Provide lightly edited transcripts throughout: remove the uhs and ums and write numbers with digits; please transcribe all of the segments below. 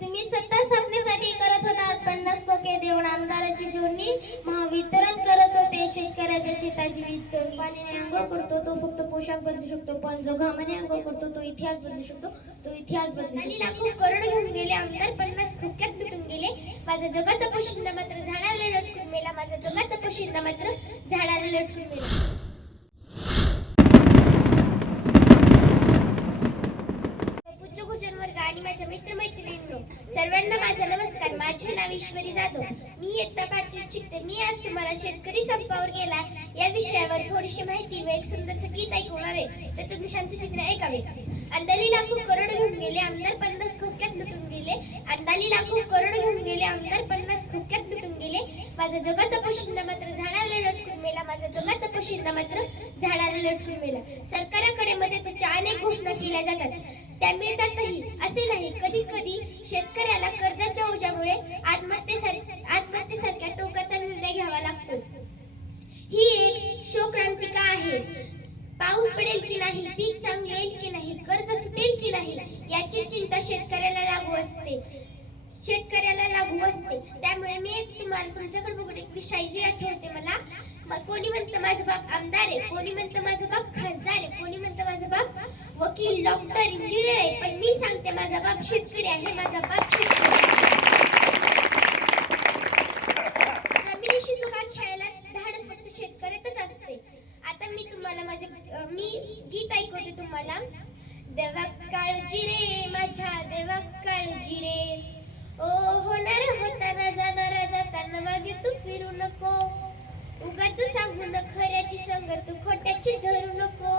तुम्ही सत्ता स्थापनेसाठी करत होता 50 खोके देऊन आमदाराची जोडणी महावितरण करत होते शेतकऱ्याच्या शेताची वीज तोडली पाण्याने आंघोळ करतो तो फक्त पोशाख बदलू शकतो पण जो घामाने आंघोळ करतो तो इतिहास बदलू शकतो तो इतिहास बदलू शकतो लाखो करोड घेऊन गेले आमदार 50 खोक्यात लुटून गेले माझा जगाचा पोशिंदा मात्र झाडाला लटकून मेला माझा जगाचा पोशिंदा मात्र झाडाला लटकून मेला आणि माझ्या मित्रमैत्रिणींनो सर्वांना माझा नमस्कार माझे नाव ईश्वरी जाधव मी इयत्ता 5वीत शिकते मी आज तुम्हाला शेतकरी संपावर गेला या विषयावर थोडीशी माहिती व एक सुंदरसं गीत ऐकवणार आहे तर तुम्ही शांतचित्र ऐकावे अंदाली लाखो करोड घेऊन गेले आमदार 50 खोक्यात लुटून गेले अंदाली लाखो करोड घेऊन गेले आमदार 50 खोक्यात लुटून गेले माझा जगाचा पोशिंदा मात्र झाडाला लटकून मेला माझा जगाचा पोशिंदा मात्र झाडाला लटकून मेला सरकाराकडे मदतीच्या अनेक घोषणा केल्या जातात त्या मिळतातही असे नाही कधी कधी शेतकऱ्याला कर्जाच्या ओझ्यामुळे आत्महत्येसारख्या टोकाचा निर्णय घ्यावा लागतो ही एक शोकक्रांतिका आहे पाऊस पडेल की नाही पीक चांगले येईल की नाही कर्ज फिटेल की नाही याची चिंता शेतकऱ्याला लागू असते त्यामुळे मी तुम्हाला तुमच्याकडे बघून एक शायरी आठवते मला कोणी म्हणतं माझा बाप आमदार आहे कोणी म्हणतं माझा बाप खासदार आहे कोणी म्हणतं माझा बाप वकील डॉक्टर इंजिनियर आहे पण मी सांगते माझा बाप शेतकरी आहे माझा बाप शेतकरी जमिनीशी जुगार खेळायला धाडस फक्त शेतकऱ्यातच असते आता मी तुम्हाला मी गीत ऐकवते तुम्हाला देवा काळजी रे माझ्या देवा काळजी रे ओ होणार होताना जाणारा जाताना मागे तू फिरू नको उगाच सांगून खऱ्याची संगत तू खोट्याची धरू नको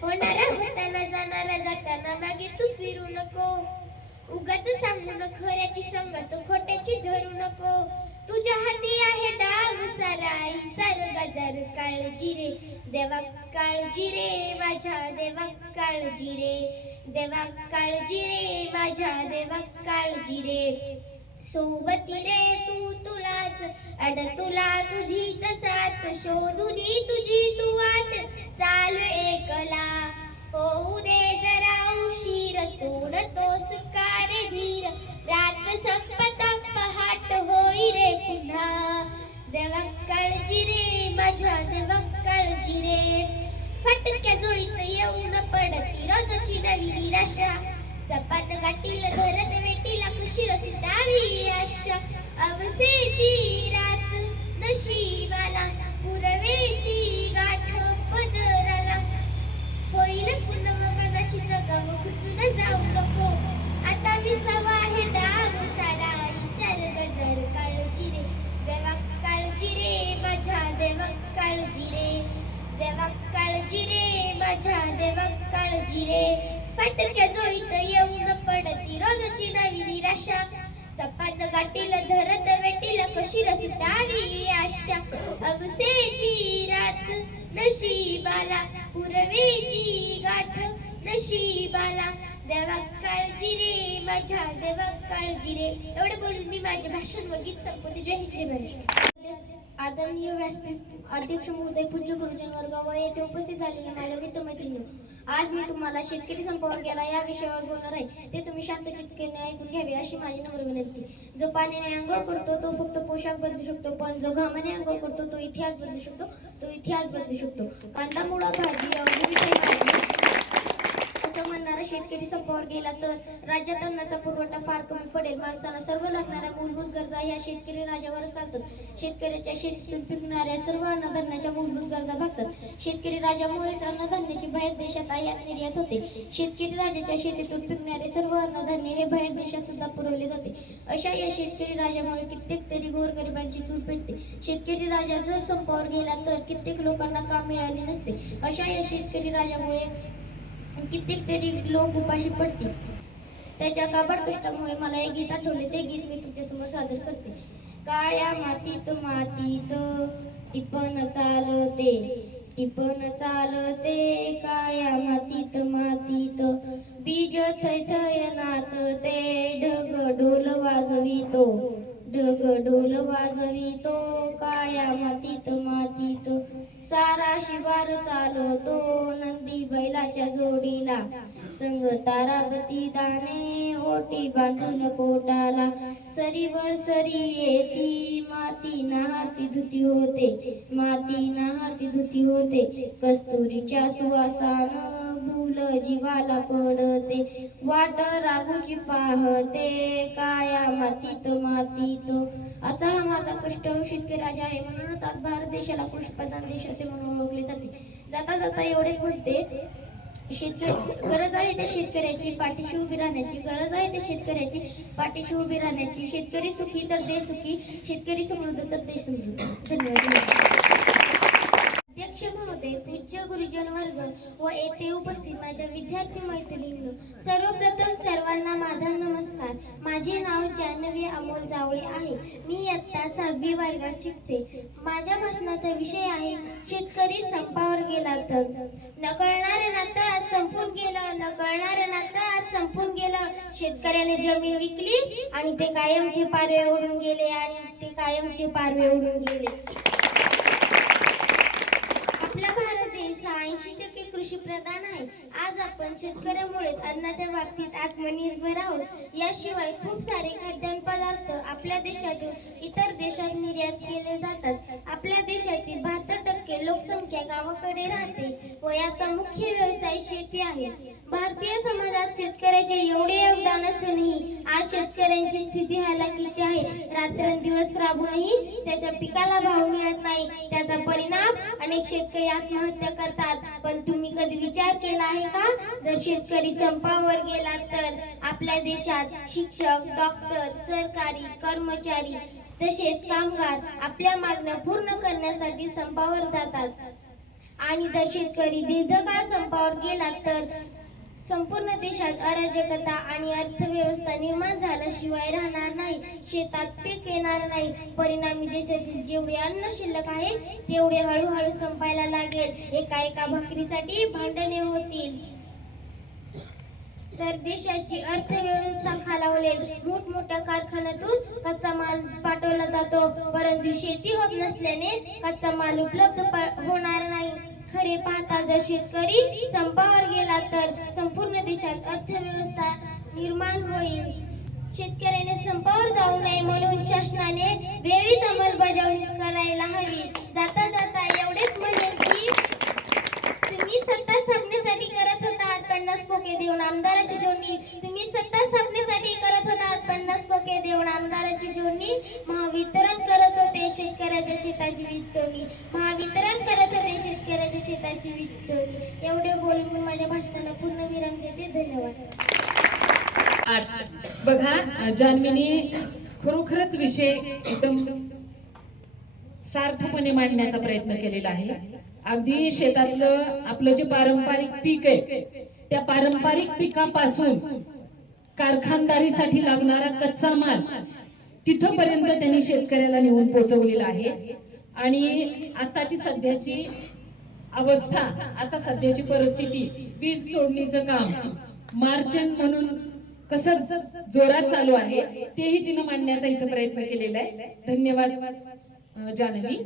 होणारा होताना जाणारा जाताना मागे तू फिरू नको उगाच सांगून खऱ्याची संगत तू खोट्याची धरू नको तुझ्या हाती आहे डाव सारा सार गजर काळजी रे देवा काळजी रे माझ्या देवा काळजी रे देवा काळजी रे माझ्या देवा काळजी रे सोबती रे तू तुलाच अन तुला तुझीच साथ शोधुनी तुझी तू वाट चाल एकला होऊ दे जरा उशीर सोडतोस का रे धीर रात संपता पहाट होई रे पुन्हा देवा काळजी रे माझ्या देवा काळजी रे फटक्या जोईत येऊन पडती रोजची नवी निराशा सपाट गाठील धरत वेटीला कुशीर सुटावी आशा अवसेची रात नशिबाला पुरवेची गाठ पदराला होईल पुन्हा मनाशी जगाव खुचून जाऊ नको आता विसावा आहे डाव सारा सर गजर काळजी रे देवा काळजी रे माझ्या देवा काळजी रे देवा काळजी रे माझ्या देवा काळजी रे फटक्या जोईत येऊन पडती रोजची नवी निराशा सपाट गाठील धरत वेटील कशी सुटावी आशा अवसेची रात नशिबाला पुरवेची गाठ नशिबाला देवा काळजी रे माझ्या देवा काळजी रे एवढे बोलून मी माझे भाषण व गीत संपवते जय हिंद जय महाराष्ट्र आदरणीय व्यासपीठ अध्यक्ष महोदय पूज्य गुरुजन वर्ग व येथे उपस्थित झालेल्या माझ्या मित्रमैत्रिणी आज मी तुम्हाला शेतकरी संपावर गेला या विषयावर बोलणार आहे ते तुम्ही शांतचित्तेने ऐकून घ्यावे अशी माझी नम्र विनंती जो पाण्याने आंघोळ करतो तो फक्त पोशाख बदलू शकतो पण जो घामाने आंघोळ करतो तो इतिहास बदलू शकतो तो इतिहास बदलू शकतो कांदा मुळा भाजी अवघी भाजी असं म्हणणारा शेतकरी संपावर गेला तर राज्यात अन्नाचा पुरवठा फार कमी पडेल माणसाला सर्व लागणाऱ्या मूलभूत गरजा ह्या शेतकरी राजावर चालतात शेतकऱ्याच्या शेतीतून पिकणाऱ्या सर्व अन्नधान्याच्या मूलभूत गरजा भागतात शेतकरी राजामुळेच अन्नधान्याची बाहेर देशात आयात निर्यात होते शेतकरी राजाच्या शेतीतून पिकणारे सर्व अन्नधान्य हे बाहेर देशात सुद्धा पुरवले जाते अशा या शेतकरी राजामुळे कित्येक तरी गोरगरिबांची चूल पेटते शेतकरी राजा जर संपावर गेला तर कित्येक लोकांना काम मिळाले नसते अशा या शेतकरी राजामुळे कित्येक तरी लोक उपाशी पडतील त्याच्या काबड कष्टामुळे मला एक गीत आठवले ते गीत मी तुमच्यासमोर सादर करते काळ्या मातीत मातीत टिपण चालते काळ्या मातीत मातीत बीज थैथय नाचते ढग ढोल वाजवितो काळ्या मातीत सारा शिवार चालतो नंदी बैलाच्या जोडीला, संग तारावती दाणे ओटी बांधून पोटाला, सरीवर सरी येती माती नाहाती धुती होते, माती नाहाती धुती होते, कस्तुरीच्या सुवासानं भूल जीवाला पडते, वाट राघूची पाहते काळ्या मातीत मातीत. असा हा माझा कष्टम शेतकरी राजा आहे. म्हणूनच आज भारत देशाला कृषीप्रधान देश असे म्हणून ओळखले जाते. जाता जाता एवढेच म्हणते, शेतकरी गरज आहे त्या शेतकऱ्याची पाठीशी उभी राहण्याची, गरज आहे त्या शेतकऱ्याची पाठीशी उभी राहण्याची. शेतकरी सुखी तर देश सुखी, शेतकरी समृद्ध तर देश समृद्ध. धन्यवाद. अध्यक्ष महोदय, पूज्य गुरुजन वर्ग व येथे उपस्थित माझ्या विद्यार्थी मैत्रिणींनो, सर्वप्रथम सर्वांना माझा नमस्कार. माझे नाव जान्हवी अमोल जावळे आहे. मी इयत्ता 6वी वर्गात शिकते. माझ्या भाषणाचा विषय आहे शेतकरी संपावर गेला तर. न कळणारं नातं आज संपून गेलं, न कळणारं नातं आज संपून गेलं. शेतकऱ्याने जमीन विकली आणि ते कायमचे पारवे उडून गेले, आणि ते कायमचे पारवे उडून गेले. आपला भारत देश 80% कृषी प्रधान आहे. आज आपण शेतकऱ्यामुळे अन्नाच्या बाबतीत आत्मनिर्भर आहोत. याशिवाय खूप सारे खाद्यपदार्थ आपल्या देशातून इतर देशात निर्यात केले जातात. आपल्या देशातील 72% लोकसंख्या गावाकडे राहते व याचा मुख्य व्यवसाय शेती आहे. भारतीय समाजात शेतकऱ्याचे एवढे योगदान असूनही आज शेतकऱ्यांची स्थिती हालाकीची आहे. रात्रंदिवस राबूनही त्याच्या पिकाला भाव मिळत नाही. त्याचा परिणाम अनेक शेतकरी आत्महत्या करतात. पण तुम्ही कधी विचार केला आहे का, जर शेतकरी संपावर गेला तर आपल्या देशात शिक्षक, डॉक्टर, सरकारी कर्मचारी तसेच कामगार आपल्या मागण्या पूर्ण करण्यासाठी संपावर जातात. आणि जर शेतकरी दीर्घकाळ संपावर गेला तर संपूर्ण देशात अराजकता आणि अर्थव्यवस्था निर्माण झाल्याशिवाय राहणार नाही. शेतात पीक येणार नाही. परिणामी देशातील जेवढे अन्न शिल्लक आहे तेवढे हळूहळू संपायला लागेल. एका भाकरीसाठी भांडणे होतील तर देशाची अर्थव्यवस्था खालावलेल. मोठमोठ्या कारखान्यातून कच्चा माल पाठवला जातो, परंतु शेती होत नसल्याने कच्चा माल उपलब्ध होणार नाही. खरे पाहता जर शेतकरी संपावर गेला तर संपूर्ण देशात अर्थव्यवस्था निर्माण होईल. शेतकऱ्याने संपावर जाऊ नये म्हणून शासनाने वेळीच अंमलबजावणी करायला हवी. जाता जाता एवढेच म्हणेन की तुम्ही सत्ता स्थापनेसाठी करत होता 50 खोके देऊन आमदाराची जोडणी, तुम्ही सत्ता स्थापनेसाठी करत होता 50 खोके देऊन आमदाराची जोडणी. महावितरण करत होते शेतकऱ्याच्या शेताची वीज तोडणी, महावितरण करत होते शेतकऱ्याच्या शेताची वीज तोडणी. एवढे बोलून मी माझ्या भाषणाला पूर्ण विराम देते. धन्यवाद. बघा, जान्हवीने खरोखरच विषय एकदम सार्थपणे मांडण्याचा प्रयत्न केलेला आहे. अगदी शेतातलं आपलं जे पारंपरिक पीक आहे त्या पारंपरिक पिकापासून कारखानदारीसाठी लागणारा कच्चा माल तिथपर्यंत त्यांनी शेतकऱ्याला नेऊन पोहोचवलेला आहे. आणि आताची सध्याची अवस्था, आता सध्याची परिस्थिती, वीज तोडणीचं काम मार्चंट म्हणून कसं जोरात चालू आहे तेही तिनं मांडण्याचा इथं प्रयत्न केलेला आहे. धन्यवाद जान्हवी.